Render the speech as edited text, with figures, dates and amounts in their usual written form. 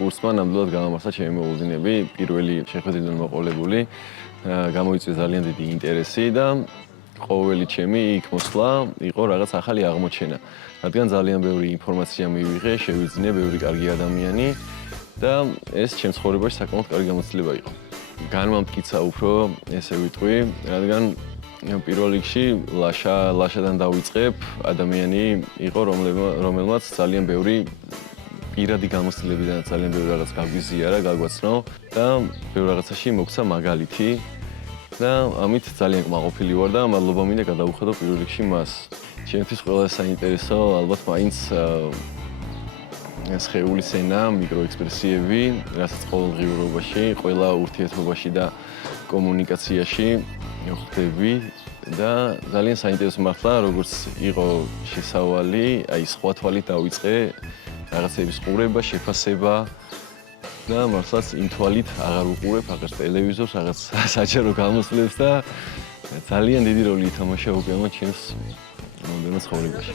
კურსმა ნამდვილად გამამართა ჩემი მოლოდინები, პირველი შეხვედრიდან მოყოლებული, გამოიწვია ძალიან დიდი ინტერესი და ყოველი ჩემი იქ მოსვლა იყო რაღაც ახალი აღმოჩენა. რადგან ძალიან ბევრი ინფორმაცია მივიღე, შევიძინე ბევრი კარგი ადამიანი და ეს ჩემს ცხოვრებაში საკმაოდ კარგი გამოცდილება იყო. განმამტკიცა უფრო, ესე ვიტყვი, რადგან პირველ რიგში ლაშადან დავიწყებ, ადამიანი იყო, რომელმაც ძალიან ბევრი პირადი გამოცდილებიდან ძალიან ბევრი რაღაც გაგვიზიარა, გაგვაცნო და ბევრ რაღაცაში მოგცა მაგალითი და ამით ძალიან კმაყოფილი ვარ და მადლობა მინდა გადავუხადო პირველ რიგში მას. ჩემთვის ყველა საინტერესო ალბათ მაინც სხეულის ენა, მიკროექსპრესიები, რასაც ყოველდღიურობაში, ყველა ურთიერთობაში და კომუნიკაციაში ხვდები და ძალიან საინტერესო მართლა, როგორც იყო შესავალი, აი სხვა თვალით დავიწყე რაღაცების ყურება, შეფასება და მართლაც იმ თვალით აღარ უყურებ აღარ ტელევიზორს, რაღაც საჯარო გამოსვლებს და ძალიან დიდი როლი ითამაშა უკვე ამ ჩემს მომდევნო ცხოვრებაში.